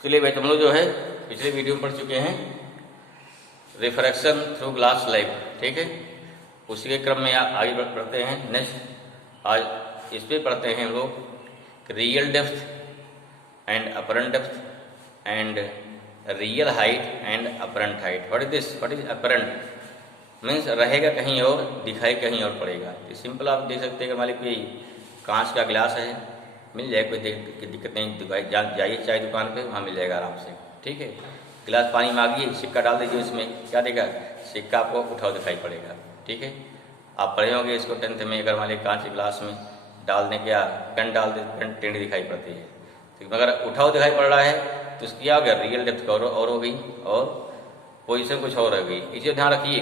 चलिए भाई, तुम लोग जो है पिछले वीडियो में पढ़ चुके हैं रिफ्रैक्शन थ्रू ग्लास स्लैब, ठीक है। उसी के क्रम में आगे बढ़ते हैं। नेक्स्ट आज इस पे पढ़ते हैं हम लोग real depth and apparent depth and real height and apparent height. What is this? What is apparent means रहेगा कहीं और, दिखाई कहीं और पड़ेगा। ये सिंपल आप देख सकते हैं कि मालिक कोई कांच का गिलास है, मिल जाए, कोई दिक्कत नहीं, जाइए चाय दुकान पे, वहाँ मिल जाएगा आराम से, ठीक है। गिलास पानी मांगिए, सिक्का डाल दीजिए उसमें, क्या देगा? सिक्का आपको उठाओ दिखाई पड़ेगा, ठीक है। आप पढ़े होंगे इसको 10th में, अगर मान लीजिए कांच के गिलास में डालने क्या पेन डाल दे, पेन टेढ़ी दिखाई पड़ती है, ठीक। मगर उठाओ दिखाई पड़ रहा है तो उसकी क्या हो गया? रियल डेप्थ का और हो गई, और पोजिशन कुछ और हो गई। इसे ध्यान रखिए,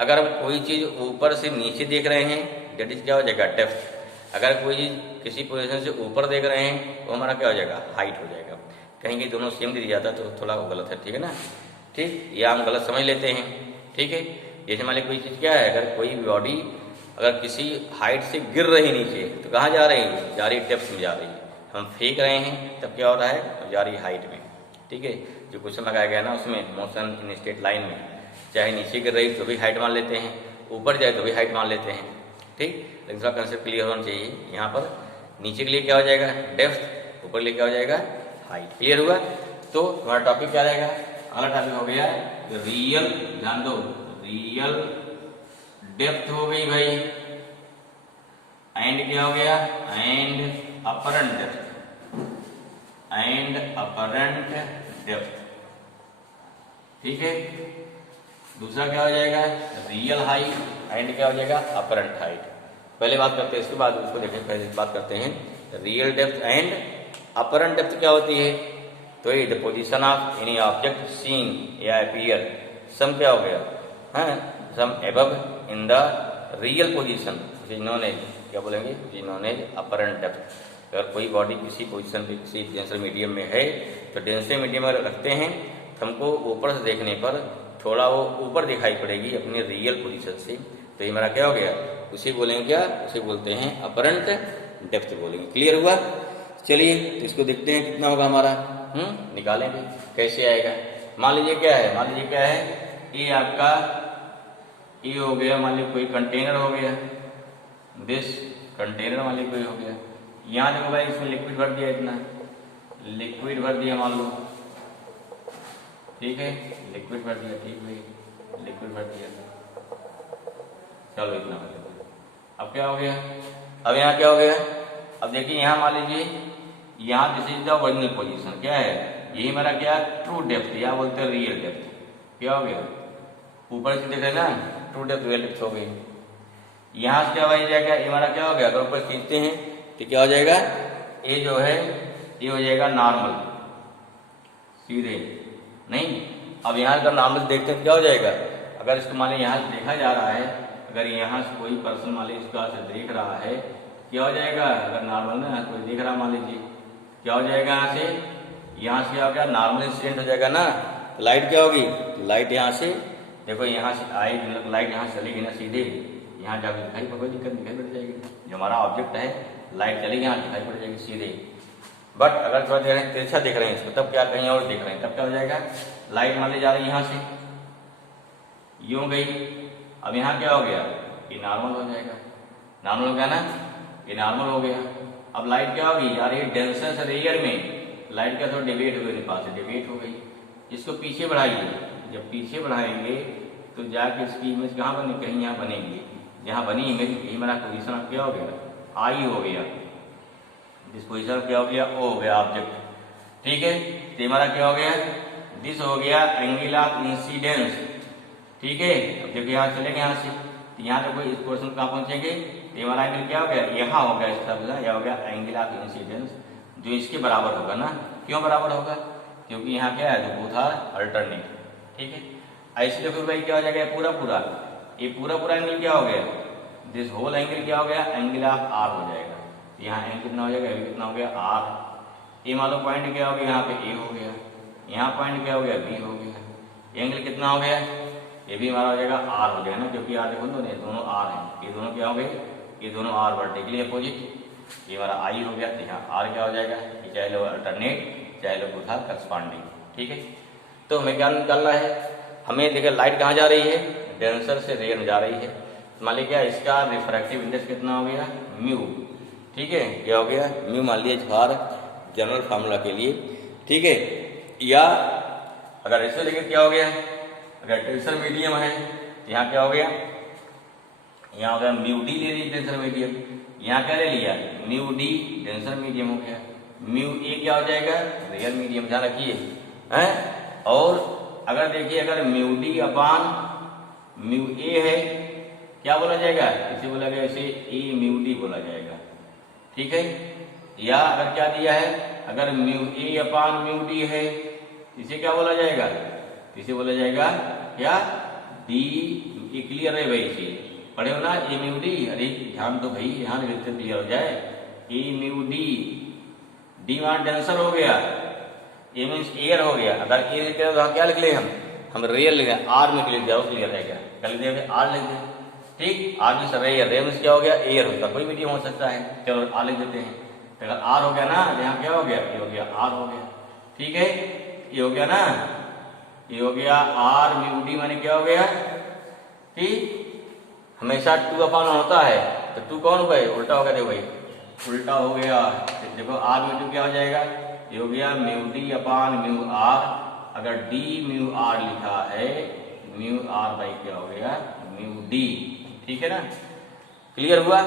अगर हम कोई चीज़ ऊपर से नीचे देख रहे हैं डेट इज क्या हो जाएगा? डेप्थ। अगर कोई चीज़ किसी पोजीशन से ऊपर देख रहे हैं तो हमारा क्या हो जाएगा? हाइट हो जाएगा। कहीं कि दोनों सेम दिया जाता तो थोड़ा वो गलत है, ठीक है ना, ठीक। या हम गलत समझ लेते हैं, ठीक है। जैसे मान लीजिए कोई चीज़ क्या है, अगर कोई बॉडी अगर किसी हाइट से गिर रही नीचे तो कहाँ जा रही है? जा रही डेप्थ में जा रही है। हम फेंक रहे हैं तब क्या हो रहा है? तो जा रही हाइट में, ठीक है। जो क्वेश्चन लगाया गया ना उसमें मोशन इन स्ट्रेट लाइन में, चाहे नीचे गिर रही तो भी हाइट मान लेते हैं, ऊपर जाए तो भी हाइट मान लेते हैं, ठीक। लेकिन थोड़ा कंसेप्ट क्लियर होना चाहिए। यहाँ पर नीचे के लिए क्या हो जाएगा? डेप्थ, ऊपर के लिए क्या हो जाएगा? हाइट। क्लियर हुआ? तो हमारा टॉपिक क्या रहेगा? अगला टॉपिक हो गया रियल, ध्यान दो, रियल डेप्थ हो गई भाई, एंड क्या हो गया? And apparent depth, and apparent depth, ठीक है। दूसरा क्या हो जाएगा? रियल हाइट, एंड क्या हो जाएगा? Apparent height. पहले बात करते हैं, इसके बाद उसको देखें। पहले बात करते हैं real depth and apparent depth क्या होती है। तो ये the position of any object seen या अपीयर सम क्या हो गया? हाँ, some above in the real position, जिन्होंने क्या बोलेंगे? जिन्होंने अपरेंट डेप्थ। अगर कोई बॉडी किसी पोजीशन पे किसी डेंसर मीडियम में है तो डेंसर मीडियम अगर रखते हैं तो हमको ऊपर से देखने पर थोड़ा वो ऊपर दिखाई पड़ेगी अपनी रियल पोजीशन से। तो ये हमारा क्या हो गया? उसे बोलेंगे क्या? उसे बोलते हैं अपरेंट डेप्थ बोलेंगे। क्लियर हुआ? चलिए तो इसको देखते हैं कितना होगा हमारा, निकालेंगे कैसे आएगा। मान लीजिए क्या है, मान लीजिए क्या है, ये आपका ये हो गया, मान लीजिए कोई कंटेनर हो गया, दिस कंटेनर मान लीजिए कोई हो गया। यहाँ देखो भाई, इसमें लिक्विड भर दिया, इतना लिक्विड भर दिया मान लो, ठीक है, लिक्विड भर दिया, ठीक भाई, लिक्विड भर दिया, चलो इतना भर दिया। अब क्या हो गया? अब यहाँ क्या हो गया? अब देखिए यहाँ मान लीजिए, यहाँ this is the original position, क्या है? यही मेरा क्या? ट्रू डेप्थ, या बोलते हैं रियल डेप्थ। क्या हो गया? ऊपर से देख रहे ना, ट्रू डेप्थ रियल डेप्थ हो गई। यहाँ से क्या हो जाएगा? ये हमारा क्या हो गया? अगर ऊपर खींचते हैं तो क्या हो जाएगा? ये जो है ये हो जाएगा नॉर्मल, सीधे नहीं। अब यहाँ अगर नॉर्मल देखते हैं तो क्या हो जाएगा? अगर इसको मान लीजिए यहाँ से देखा जा रहा है, अगर यहाँ से कोई पर्सन मान लीजिए इसका से देख रहा है, क्या हो जाएगा? अगर नॉर्मल ना कोई देख रहा मान लीजिए, क्या हो जाएगा? यहाँ से क्या हो गया? नॉर्मल इंसिडेंट हो जाएगा ना। लाइट क्या होगी? लाइट यहाँ से देखो, यहाँ से आएगी लाइट, यहाँ से चलेगी ना सीधे, यहाँ जाकर दिखाई कोई दिक्कत दिखाई पड़ जाएगी। जो हमारा ऑब्जेक्ट है लाइट चलेगी, यहाँ दिखाई पड़ जाएगी सीधे। बट अगर थोड़ा देख रहे हैं, तिरछा देख रहे हैं इसको, तब क्या कहीं और देख रहे हैं, तब क्या हो जाएगा? लाइट मान ली जा रही है यहाँ से, यूं गई। अब यहाँ क्या हो गया? ये नॉर्मल हो जाएगा, नॉर्मल हो गया ना, ये नॉर्मल हो गया। अब लाइट क्या होगी? यार ये डेंसर से रेयर में लाइट का थोड़ा डिवेट हो गई, पास से डिवेट हो गई। इसको पीछे बढ़ाइए, जब पीछे बढ़ाएंगे तो जाके इसकी इमेज कहाँ बनेगी? कहीं यहाँ बनेगी। जहाँ बनी इमेज, यही मेरा पोजिशन क्या हो गया? आई हो गया। इस पोजिशन क्या हो गया? ओ हो गया ऑब्जेक्ट, ठीक है। तो हमारा क्या हो गया? दिस हो गया एंगल ऑफ इंसिडेंस, ठीक है। अब देखो यहाँ चलेंगे, यहाँ से यहाँ देखो इस पोर्शन कहाँ पहुंचेंगे? तो हमारा एंगल क्या हो गया? यहाँ हो गया, इस तरफ यह हो गया एंगल ऑफ इंसिडेंस, जो इसके बराबर होगा ना। क्यों बराबर होगा? क्योंकि यहाँ क्या है? तो बोथ आर अल्टरनेट, ठीक है। ऐसे देखो भाई क्या हो जाएगा? पूरा पूरा ये पूरा पूरा एंगल क्या हो गया? दिस होल एंगल क्या हो गया? एंगल ऑफ आर हो जाएगा। यहाँ एंगल कितना हो जाएगा? कितना हो गया? आर। ये मान लो पॉइंट क्या हो गया? यहाँ पे ए हो गया, यहाँ पॉइंट क्या हो गया? बी हो गया। एंगल कितना हो गया? ये भी हमारा हो जाएगा आर हो गया ना, क्योंकि आर देखो दोनों आर हैं, ये दोनों क्या हो गए? ये दोनों आर वर्टिकली अपोजिट। ये हमारा आई हो गया, यहाँ आर क्या हो जाएगा? ये चाहे लो अल्टरनेट चाहे लोग था करस्पॉन्डिंग। ठीक है, तो हमें क्या निकालना है, हमें देखिए लाइट कहाँ जा रही है, डेंसर से रेयर में जा रही है। मान लीजिए क्या इसका रिफ्रैक्टिव इंडेक्स कितना हो गया, म्यू। ठीक है, क्या हो गया, म्यू मान लीजिए फॉर जनरल फार्मूला के लिए। ठीक है, या अगर ऐसे देखिए क्या हो गया, अगर टेंसर मीडियम है यहाँ क्या हो गया, यहाँ हो गया म्यू डी ले लीजिए टेंसर मीडियम, यहाँ क्या ले लिया, म्यू डी टेंसर मीडियम हो गया, म्यू ए क्या हो जाएगा, रियल मीडियम, ध्यान रखिए हैं। और अगर देखिए अगर mu D upon mu A है क्या बोला जाएगा, इसे बोला गया इसे ए म्यू डी बोला जाएगा। ठीक है, या अगर क्या दिया है, अगर mu A upon mu D है इसे क्या बोला जाएगा, इसे बोला जाएगा क्या, डी। ये क्लियर है भाई, इसे पढ़े हो ना, ए म्यू डी, अरे ध्यान तो भाई यहाँ लिखते क्लियर हो जाए, ए म्यू डी, डी वहां डेंसर हो गया, ए मीन्स एयर हो गया। अगर ए लिख तो क्या लिख ले, हम रियल लिख आर में लिख जाओ, क्लियर रहेगा, क्या लिख दे आर लिख दे। ठीक, आर मीन्स रेयर, रे मीन्स क्या हो गया, एयर होता, कोई मीडियम हो सकता है, चलो आर लिख देते हैं। तो अगर आर हो गया ना, यहाँ क्या हो गया, ये हो गया आर हो गया। ठीक है, ये हो गया ना, ये हो गया आर म्यू डी, माने क्या हो गया कि हमेशा 2 अपान होता है, तो 2 कौन हो गए, उल्टा हो गया, देखो भाई उल्टा हो गया। देखो आर म्यू डी क्या हो जाएगा, ये हो गया mu D upon mu R. अगर डी म्यू आर लिखा है, म्यू आर बाई क्या हो गया, म्यू डी। ठीक है ना, क्लियर हुआ।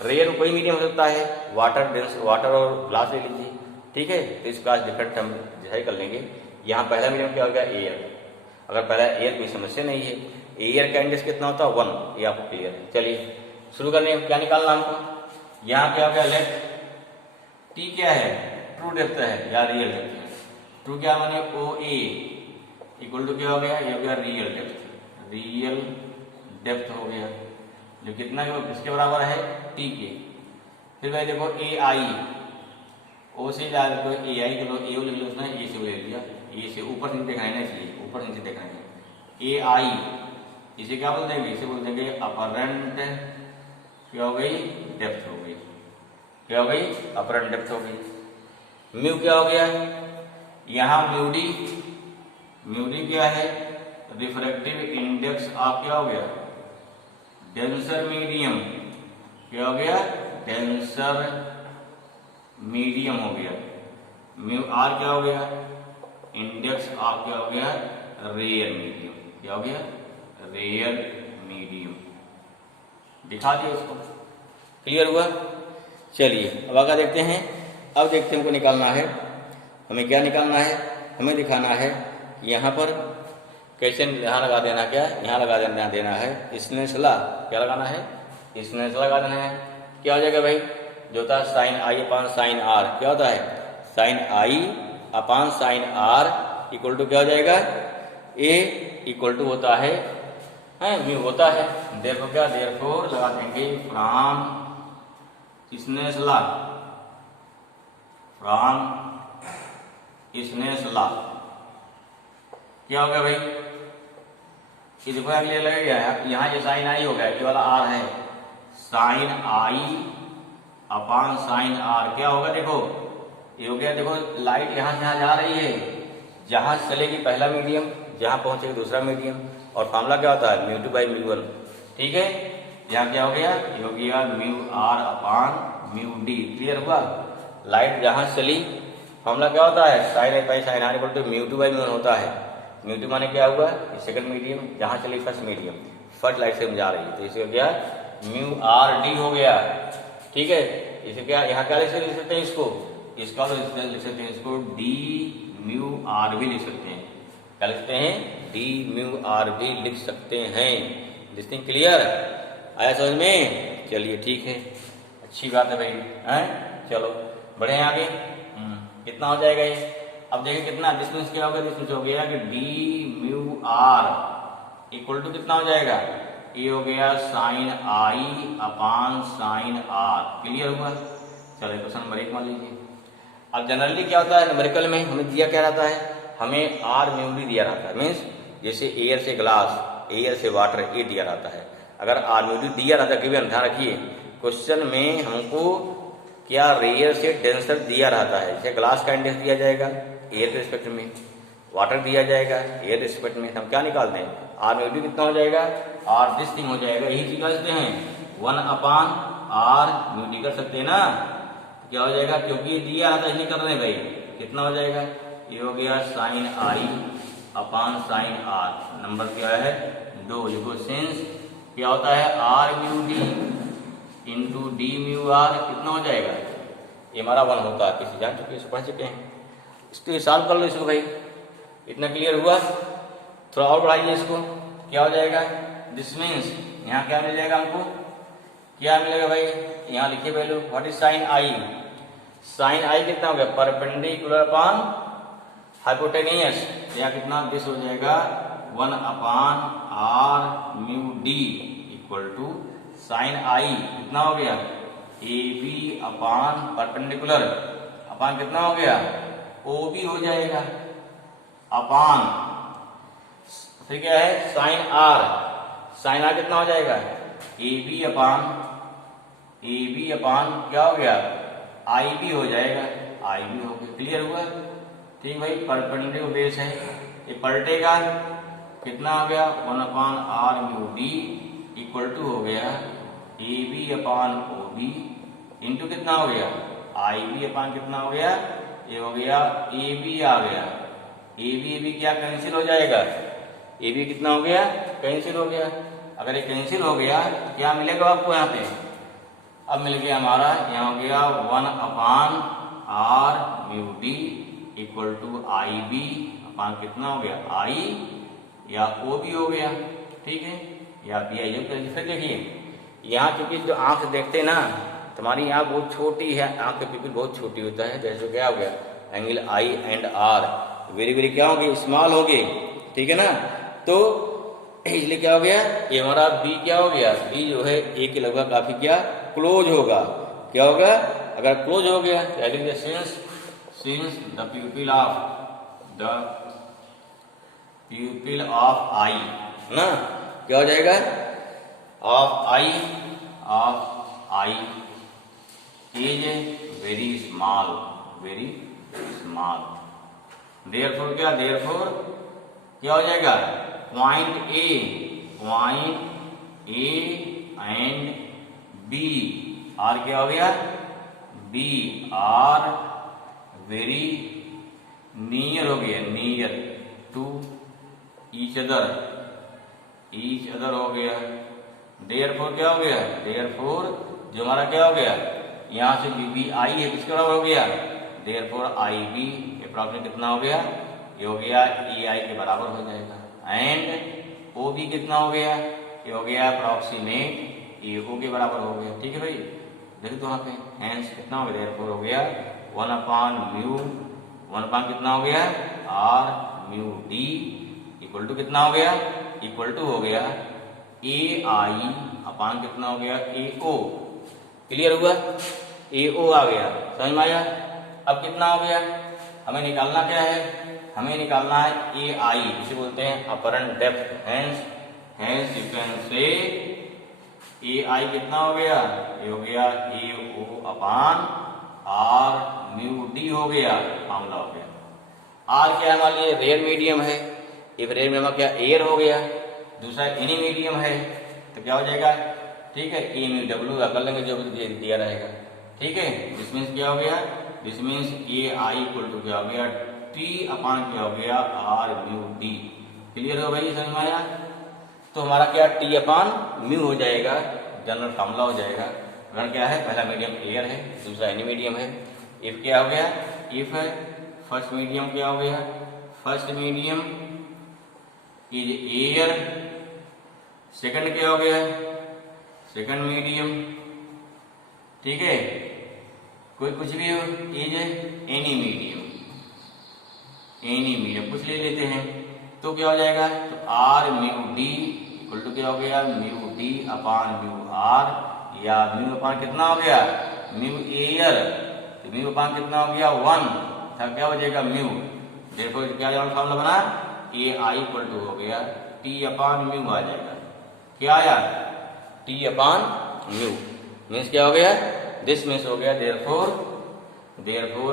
रेयर कोई मीडियम हो सकता है, वाटर डेंस, वाटर और ग्लास ले लीजिए। ठीक है, तो इसका डिफरेंट हम डिसाइड कर लेंगे। यहाँ पहला मीडियम क्या हो गया, एयर। अगर पहला एयर कोई समस्या नहीं है, एयर का इंडेक्स कितना होता है 1, ये आपको क्लियर है। चलिए शुरू करने, क्या निकालना हमको, यहाँ क्या हो गया, लेफ्ट टी क्या है, ट्रू डेप्थ है या रियल डेप्थ है। ट्रू क्या माने ओ ए इक्वल टू क्या हो गया, ये हो गया रियल डेप्थ, रियल डेप्थ हो गया, जो कितना किसके बराबर है, टी के। फिर भाई देखो ए आई, ओ से जा देखो ए आई को ए लिख लो, उसने ए से ले लिया, ए से ऊपर नीचे देखना है ना, इसलिए ऊपर नीचे देखना है। ए आई इसे क्या बोल देंगे, इसे बोल देंगे अपरेंट क्या हो गई, डेप्थ हो गई, क्या हो गई, अपरेंट डेप्थ हो गई। म्यू क्या हो गया, यहाँ म्यू डी क्या है, रिफ्रैक्टिव इंडेक्स ऑफ क्या हो गया, डेंसर मीडियम, क्या हो गया, डेंसर मीडियम हो गया। म्यू आर क्या हो गया, इंडेक्स ऑफ क्या हो गया, रेयर मीडियम, क्या हो गया, रेयर मीडियम। दिखा दिया इसको, क्लियर हुआ। चलिए अब आगे देखते हैं। अब देखते हैं हमको निकालना है, हमें क्या निकालना है, हमें दिखाना है यहाँ पर कैसे यहाँ लगा देना, क्या यहाँ लगा देना है स्नेल्स लॉ, क्या लगाना है, स्नेल्स लॉ लगा देना है। क्या हो जाएगा भाई, जो होता है sine I upon sine R, क्या होता है sine I upon sine R equal to क्या हो जाएगा, ए इक्वल टू होता है म्यू होता है। देयरफॉर क्या, देयरफॉर लगा देंगे from Snell's law, from Snell's law क्या हो गया भाई, ये देखो अगले लगेगा, यहाँ ये साइन आई हो गया, ये वाला आर है, sine I upon sine R क्या होगा, देखो ये हो गया। देखो लाइट यहाँ से यहाँ जा रही है, जहां से चलेगी पहला मीडियम, जहां पहुंचेगी दूसरा मीडियम, और फार्मूला क्या होता है म्यू 2 बाई म्यू 1। ठीक है, यहाँ क्या हो गया, ये हो गया mu R upon mu D. Clear हुआ। लाइट जहां से चली, फार्मूला क्या होता है sine A by sine R equal to mu 2 by mu 1 होता है। म्यू 2 माने क्या हुआ, सेकंड मीडियम, जहां चली फर्स्ट मीडियम, फर्स्ट लाइट से जा रही है, तो इसे हो गया म्यू आर डी हो गया। ठीक है, इसे क्या यहाँ क्या लिख सकते हैं, इसका लिख सकते हैं इसको डी म्यू आर भी लिख सकते हैं, क्या लिखते हैं, डी म्यू आर भी लिख सकते हैं। दिस थिंग क्लियर, आया समझ में। चलिए ठीक है, अच्छी बात है भाई, हैं चलो बढ़े आगे। कितना हो जाएगा ये, अब देखिए कितना डिस्टेंस क्या होगा, डिस्टेंस हो गया कि D mu R equal to कितना हो जाएगा, ये हो गया sine I upon sine R. Clear हुआ। चलिए क्वेश्चन नंबर 1 मान लीजिए। अब जनरली क्या होता है, न्यूमेरिकल में हमें दिया क्या रहता है, हमें आर म्यू डी दिया रहता है, मीन्स जैसे एयर से ग्लास, एयर से वाटर, ये दिया रहता है। अगर आर म्यू डी दिया रहता है, ध्यान रखिए क्वेश्चन में हमको क्या रेयर से डेंसर दिया रहता है। जैसे ग्लास का इंडेक्स दिया जाएगा एयर के रिस्पेक्ट में, वाटर दिया जाएगा एयर रिस्पेक्ट में, हम क्या निकालते हैं आर म्यू डी कितना हो जाएगा, आर दिस थिंग हो जाएगा। यही चीज करते हैं 1/r म्यू डी कर सकते हैं ना, तो क्या हो जाएगा, क्योंकि ये दिया रहता है इसलिए कर रहे हैं भाई, कितना हो जाएगा, ये हो गया sine I upon sine R, number क्या है 2। देखो सिंस क्या होता है R mu D into D mu R कितना हो जाएगा, ये हमारा 1 होता है, किसी जान चुके हैं, पढ़ चुके हैं। इसको सॉल्व कर लो इसको भाई, इतना क्लियर हुआ। थोड़ा और बढ़ाइए इसको, क्या हो जाएगा, दिस मीन्स यहाँ क्या मिल जाएगा हमको, क्या मिलेगा भाई, यहाँ लिखिए value, what is sine i, sine i कितना हो गया, परपेंडिकुलर अपॉन हाइपोटेनियस, यहाँ कितना दिस हो जाएगा 1/r mu D equal to sine i कितना हो गया, A B upon perpendicular upon कितना हो गया, ओ बी हो जाएगा अपॉन, फिर क्या है साइन आर, साइन आर कितना हो जाएगा, ए बी अपॉन क्या हो गया, आई बी हो जाएगा, आई बी हो गया। क्लियर हुआ, ठीक भाई। परपेंडिकुलर बेस है, ये पलटेगा, कितना हो गया 1/r mu D equal to हो गया A B upon O B into कितना हो गया, आई बी अपॉन कितना हो गया, ये हो गया ए बी आ गया, ए बी क्या कैंसिल हो जाएगा, ए बी कितना हो गया, कैंसिल हो गया। अगर ये कैंसिल हो गया तो क्या मिलेगा आपको यहाँ पे, अब मिल गया हमारा, यहाँ हो गया 1/r mu D equal to I B upon कितना हो गया, आई या ओ बी हो गया, ठीक है, या बी आई। फिर देखिए यहाँ क्योंकि जो आंख देखते ना, तुम्हारी आंख बहुत छोटी है, आंख का पिपिल बहुत छोटी होता है, जैसे क्या हो गया angle I and R very very क्या होगी, स्मॉल होगी, ठीक है ना, तो इसलिए क्या हो गया, ये हमारा बी क्या हो गया, बी जो है ए के लगभग काफी क्या क्लोज होगा, क्या होगा, अगर क्लोज हो गया तो since the pupil of eye ना क्या हो जाएगा, of eye is very small, therefore क्या हो जाएगा, point A and B are क्या हो गया, बी आर वेरी नियर हो गया, नियर टू ईच अदर हो गया। देयरफॉर क्या हो गया, देयरफॉर जो हमारा क्या हो गया, यहाँ से बी आई है किसके बराबर हो गया, देयरफॉर आई बी अप्रॉक्सिमेट कितना हो गया, ये हो गया ए आई के बराबर हो जाएगा। एंड ओ बी कितना हो गया, ये हो गया अप्रॉक्सीमेट ए ओ के बराबर हो गया, ठीक है भाई। देखो तो वहां पे हैंस कितना हो गया, देयरफॉर हो गया 1/म्यू कितना हो गया, R mu D equal to कितना हो गया, इक्वल टू हो गया ए आई अपान कितना हो गया, ए ओ। क्लियर हुआ, ए ओ आ गया, समझ में आया। अब कितना हो गया, हमें निकालना क्या है, हमें निकालना है ए आई, इसे बोलते हैं apparent depth. Hence you can say a i कितना हो गया, ये हो गया a o upon r mu d हो गया, मामला हो गया। आर क्या हमारे लिए रेयर मीडियम है, एक रेयर मीडियम क्या एयर हो गया, दूसरा एनी मीडियम है, तो क्या हो जाएगा, ठीक है, ए म्यू डब्ल्यू कर लेंगे जो भी दिया रहेगा, ठीक है। दिस मीन्स क्या हो गया, this means A I equal to क्या हो गया, टी अपान क्या हो गया, आर म्यू डी। क्लियर हो भाई, समझ में आया। तो हमारा क्या टी अपान म्यू हो जाएगा, जनरल फॉर्मूला हो जाएगा। अगर क्या है, पहला मीडियम एयर है, दूसरा एनी मीडियम है। इफ क्या हो गया, इफ है फर्स्ट मीडियम क्या हो गया, first medium is air, second क्या हो गया, सेकंड मीडियम, ठीक है, कोई कुछ भी हो, इज एनी मीडियम, कुछ ले लेते हैं तो क्या हो जाएगा, तो R mu D equal to क्या हो गया, mu D upon mu R, या म्यू अपान कितना हो गया, म्यू एयर, तो म्यू अपान कितना हो गया 1, था क्या हो जाएगा म्यू। देखो क्या फॉर्मूला बना, ए आई इक्वल टू हो गया टी अपान म्यू आ जाएगा, क्या आया, टी अपान म्यू मीन्स क्या हो गया, दिस मीन्स हो गया देयरफॉर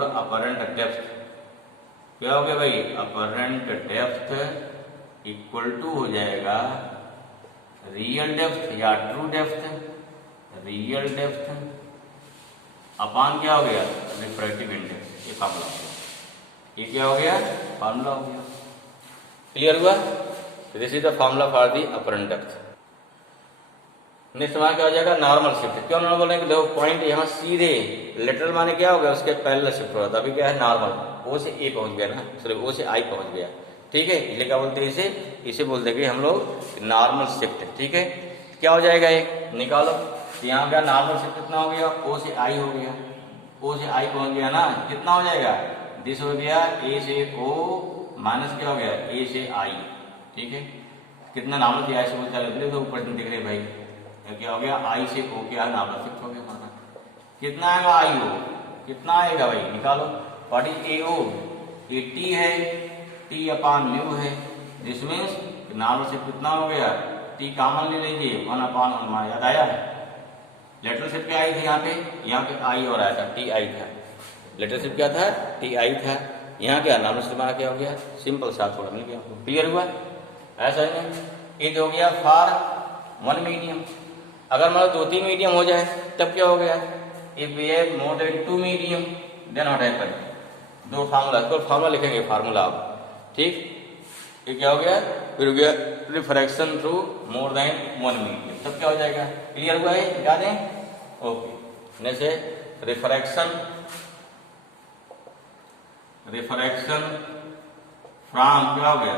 अपरेंट डेप्थ क्या हो गया भाई, अपरेंट डेप्थ इक्वल टू हो जाएगा रियल डेप्थ या ट्रू डेप्थ, रियल डेप्थ अपान क्या हो गया, रिफ्रैक्टिव इंडेक्स। ये फार्मूला हो गया, ये क्या हो गया, फार्मूला हो गया। क्लियर हुआ? This is the formula for the apparent depth. Next हमारा क्या हो जाएगा, नॉर्मल शिफ्ट। क्यों नॉर्मल बोलेंगे, देखो पॉइंट यहाँ सीधे लेटरल माने क्या हो गया, उसके पैरेलल शिफ्ट हो रहा था। अभी क्या है, नॉर्मल ओ से ए पहुंच गया ना, सॉरी ओ से आई पहुंच गया। ठीक है, इसलिए क्या बोलते हैं इसे बोल देंगे हम लोग नॉर्मल शिफ्ट। ठीक है, क्या हो जाएगा ये निकालो। यहाँ क्या नॉर्मल शिफ्ट कितना हो गया, ओ से आई हो गया, ओ से आई पहुंच गया ना, कितना हो जाएगा, दिस हो गया ए से ओ माइनस क्या हो गया, ए से आई। ठीक है, कितना नॉर्मल किया ऐसे बोलते तो ऊपर दिख रहे भाई, क्या हो गया, आई से ओ क्या नॉर्मल शिफ्ट हो गया हमारा। कितना आएगा आई ओ, कितना आएगा भाई निकालो। व्हाट इज ए ओ, ये टी है, टी अपान म्यू है। दिस मीन्स नॉर्मल शिफ्ट कितना हो गया, टी कॉमन ले लीजिए, 1/1 याद आया। लेटरल शिफ्ट क्या आई थी यहाँ पे आई और आया था, टी आई था। लेटरल शिफ्ट क्या था, टी आई था। यहाँ क्या नॉर्मल शिफ्ट हमारा क्या हो गया, सिंपल सा थोड़ा मिल गया। क्लियर हुआ? ऐसा नहीं, ये हो गया फॉर वन मीडियम। अगर मतलब 2-3 मीडियम हो जाए तब क्या हो गया, if we have more than 2 medium then what happen, दो फार्मूला, तो फार्मूला लिखेंगे फार्मूला आप। ठीक, ये क्या हो गया, फिर हो गया refraction through more than 1 medium, तब क्या हो जाएगा। क्लियर हुआ है, याद है? ओके, जैसे रिफ्रैक्शन फ्रॉम क्या हो गया,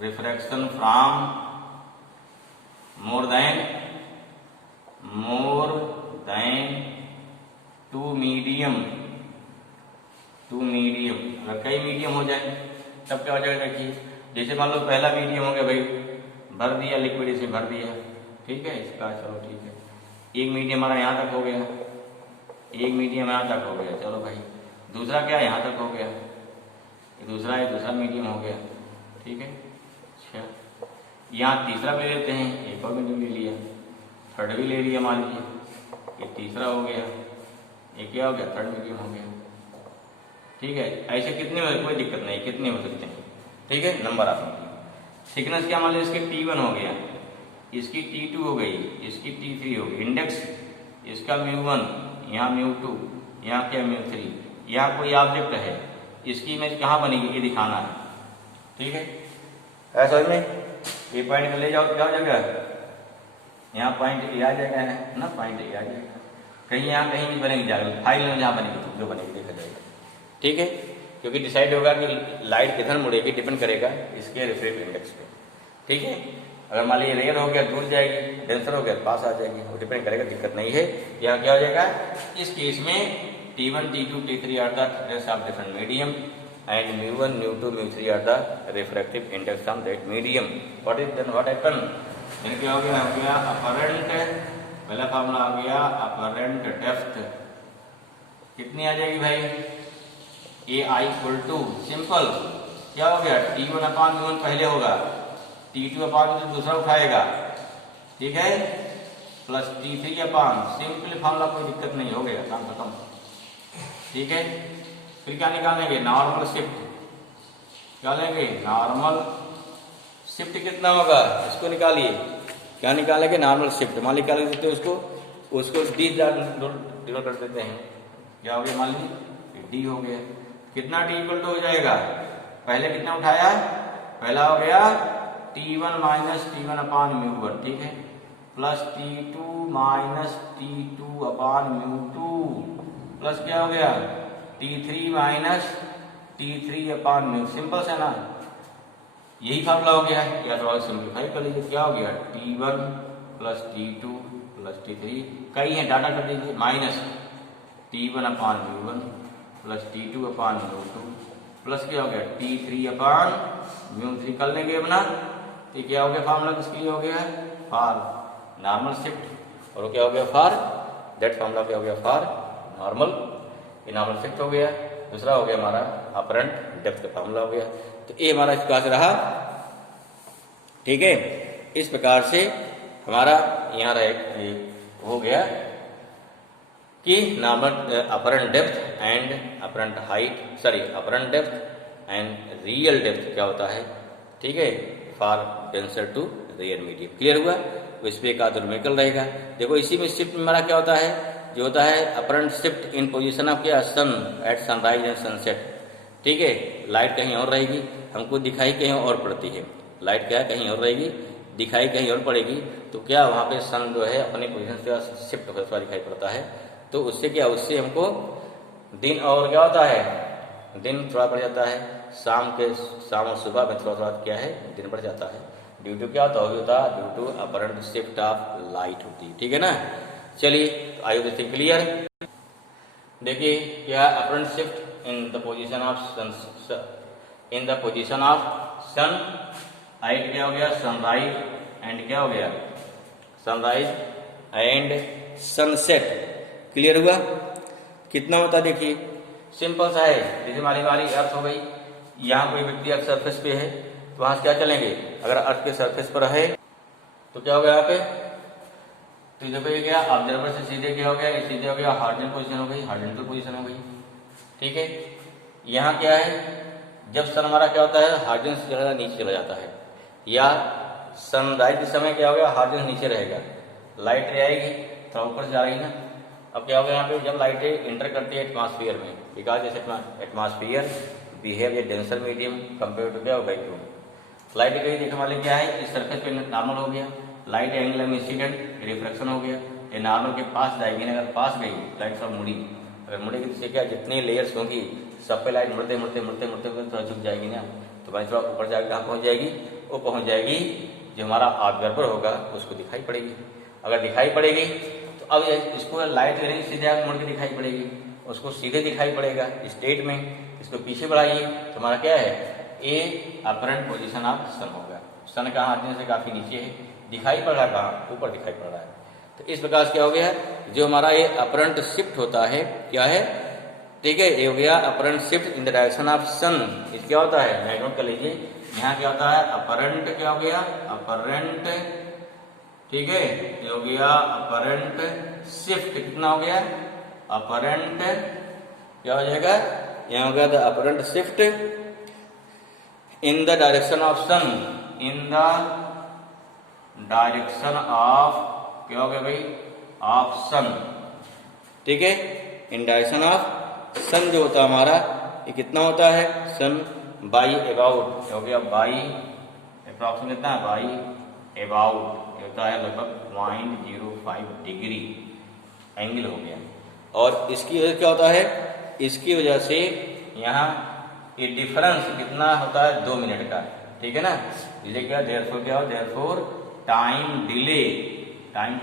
refraction from more than 2 medium, अगर कई मीडियम हो जाए तब क्या हो जाएगा। देखिए जैसे मान लो पहला मीडियम हो गया भाई, भर दिया लिक्विड, इसे भर दिया। ठीक है, इसका चलो ठीक है, एक मीडियम हमारा यहाँ तक हो गया, एक मीडियम यहाँ तक हो गया, चलो भाई। दूसरा क्या यहाँ तक हो गया, ये दूसरा मीडियम हो गया। ठीक है, अच्छा यहाँ तीसरा भी ले लेते हैं, एक और मीडियम ले लिया, थर्ड भी ले लिया, मान लीजिए ये तीसरा हो गया, ये क्या हो गया, थर्ड मीडियम हो गया। ठीक है, ऐसे कितने हो, कोई दिक्कत नहीं, कितने हो सकते हैं। ठीक है, नंबर आप थिकनेस क्या मान लीजिए, इसके T1 हो गया, इसकी T2 हो गई, इसकी T3 हो गई, इंडेक्स इसका μ1, यहाँ μ2, यहाँ क्या μ3, यहाँ कोई ऑब्जेक्ट है, इसकी इमेज कहाँ बनेगी ये दिखाना है। ठीक है, ऐसा में ये पॉइंट ले जाओ, क्या हो जाएगा, यहाँ पॉइंट ए आ जाएगा ना, पॉइंट ए आ जाएगा, कहीं यहाँ कहीं भी बनेगी जाएगा, फाइल में जहाँ बनेगी जो बनेगी देखा जाएगा। ठीक है, क्योंकि डिसाइड होगा कि लाइट किधर मुड़ेगी, डिपेंड करेगा इसके रिफ्रैक्टिव इंडेक्स पे। ठीक है, अगर मान लीजिए रेयर हो गया दूर जाएगी, डेंसर हो गया पास आ जाएगी, वो डिपेंड करेगा, दिक्कत नहीं है। यहाँ क्या हो जाएगा, इस केस में T1, T2, T3 are the thickness of different medium and μ1, μ2, μ3 are the refractive index of that medium. What happen, क्या हो गया अपरेंट, पहला फार्मूला आ गया अपरेंट डेप्थ कितनी आ जाएगी भाई, ए आई इक्वल टू सिंपल क्या हो गया, T1/μ1 पहले होगा, T2/μ2 दूसरा उठाएगा। ठीक है, प्लस T3/, सिंपल फार्मूला, कोई दिक्कत नहीं, हो गया काम खत्म। ठीक है, फिर क्या निकालेंगे, नॉर्मल शिफ्ट, क्या लेंगे, नॉर्मल शिफ्ट कितना होगा, इसको निकालिए, क्या निकालेंगे, नॉर्मल शिफ्ट। मान निकाल देते हैं उसको डी डिनोट कर देते हैं, क्या हो गया, मान लीजिए डी हो गया, कितना डी इक्वल टू हो जाएगा, पहले कितना उठाया, पहला हो गया T1 माइनस T1/μ1, ठीक है, plus T2 minus T2/μ2 plus क्या हो गया T3 माइनस T3/μ, सिंपल से ना, यही फार्मूला हो गया है। या थोड़ा सिंप्लीफाई कर लीजिए, क्या हो गया T1 plus T2 plus T3, कई है डाटा कर दीजिए, minus T1/μ1 plus T2/μ2 plus क्या हो गया T3/μ3 कर लेंगे अपना। तो क्या हो गया फार्मूला, किसके लिए हो गया, फॉर नॉर्मल शिफ्ट, और क्या हो गया फॉर दैट फार्मूला, क्या हो गया फॉर नॉर्मल, ये नॉर्मल शिफ्ट हो गया। दूसरा हो गया हमारा अपरेंट डेप्थ का फार्मूला हो गया। तो ये हमारा इस प्रकार से रहा। ठीक है, इस प्रकार से हमारा यहाँ हो गया कि normal apparent depth and apparent height, sorry apparent depth and real depth क्या होता है, ठीक है, for denser to rarer medium. Clear हुआ? इस पे एक न्यूमेरिकल रहेगा। देखो इसी में शिफ्ट में हमारा क्या होता है, जो होता है apparent shift in position of क्या, सन एट सनराइज एंड सनसेट, ठीक है। लाइट कहीं और रहेगी, हमको दिखाई कहीं और पड़ती है, लाइट क्या है कहीं और रहेगी, दिखाई कहीं और पड़ेगी, तो क्या वहाँ पे सन जो है अपनी पोजीशन से शिफ्ट होता हुआ दिखाई पड़ता है। तो उससे क्या, उससे हमको दिन और क्या होता है, दिन थोड़ा बढ़ जाता है, शाम और सुबह में थोड़ा थोड़ा क्या है दिन बढ़ जाता है, ड्यू टू क्या होता है, due to apparent shift of light होती है, ठीक है ना। चलिए तो आई होप दिस क्लियर। देखिए क्या apparent shift in the position of sun, in the position of sun, हाइट क्या हो गया सनराइज एंड क्या हो गया सनराइज एंड सनसेट। क्लियर हुआ? कितना होता देखिए, सिंपल सा है। जैसे हमारी अर्थ हो गई, यहाँ कोई व्यक्ति अर्थ सरफेस पे है तो वहां से क्या चलेंगे, अगर अर्थ के सरफेस पर है तो क्या हो गया यहाँ पे, तो देखो ये क्या ऑब्जर्वर से सीधे क्या हो गया, ये सीधे हो गया हॉरिजॉन्टल पोजीशन हो गई, हॉरिजॉन्टल पोजीशन हो गई, ठीक है। यहाँ क्या है, जब सन हमारा क्या होता है हॉरिजॉन्टल से ज़्यादा नीचे चला जाता है, या सनराइज के समय क्या हो गया हॉरिजॉन्टल नीचे रहेगा, लाइट रे आएगी थोड़ा ऊपर से जा रही ना। अब क्या होगा यहाँ पे, जब लाइटें इंटर करती है एटमॉस्फेयर में, बिकॉज जैसे atmosphere behave a denser medium compare to क्या हो वैक्यूम, लाइट गई देखने वाले क्या है इस सरफेस पे नॉर्मल हो गया, लाइट एंगल में इंसिडेंट रिफ्लेक्शन हो गया, ये नॉर्मल के पास जाएगी ना, अगर पास गई लाइट थोड़ा मुड़ी, अगर मुड़ेगी तो क्या जितनी लेयर्स होंगी सब पे लाइट मुड़ते मुड़ते मुड़ते मुड़ते थोड़ा झुक जाएगी ना, तो भाई थोड़ा ऊपर जाकर कहाँ पहुँच जाएगी, वो पहुँच जाएगी जो हमारा ऑब्जर्वर होगा उसको दिखाई पड़ेगी। अगर दिखाई पड़ेगी तो अब इसको लाइट लेने सीधे मुड़ के दिखाई पड़ेगी, उसको सीधे दिखाई पड़ेगा स्टेट में, इसको पीछे बढ़ाइए तो हमारा क्या है ए अपरेंट पोजीशन ऑफ सन होगा। सन कहाँ आदमी से काफी नीचे है, दिखाई पड़ रहा है कहाँ, ऊपर दिखाई पड़ रहा है। तो इस प्रकार से क्या हो गया, जो हमारा ये अपरेंट शिफ्ट होता है क्या है, ठीक है, ये हो गया apparent shift in the direction of sun. इस क्या होता है, मैं नोट कर लीजिए, यहाँ क्या होता है अपरेंट, क्या हो गया अपरेंट, ठीक है, ये हो गया अपरेंट शिफ्ट, कितना हो गया अपरेंट, क्या हो जाएगा यहाँ हो गया the apparent shift in the direction of sun, in the direction of क्या हो गया भाई ऑफ सन, ठीक है, इन डायरेक्शन ऑफ सन जो होता है हमारा ये कितना होता है सन बाई अबाउट, हो गया बाई अप्रॉक्सीमेट कितना है बाई अबाउट, होता है लगभग 0.05 डिग्री एंगल हो गया। और इसकी वजह क्या होता है, इसकी वजह से यहाँ ये डिफरेंस कितना होता है 2 मिनट का, ठीक है ना। डिले क्या देयरफॉर क्या हो, देयरफॉर टाइम डिले, टाइम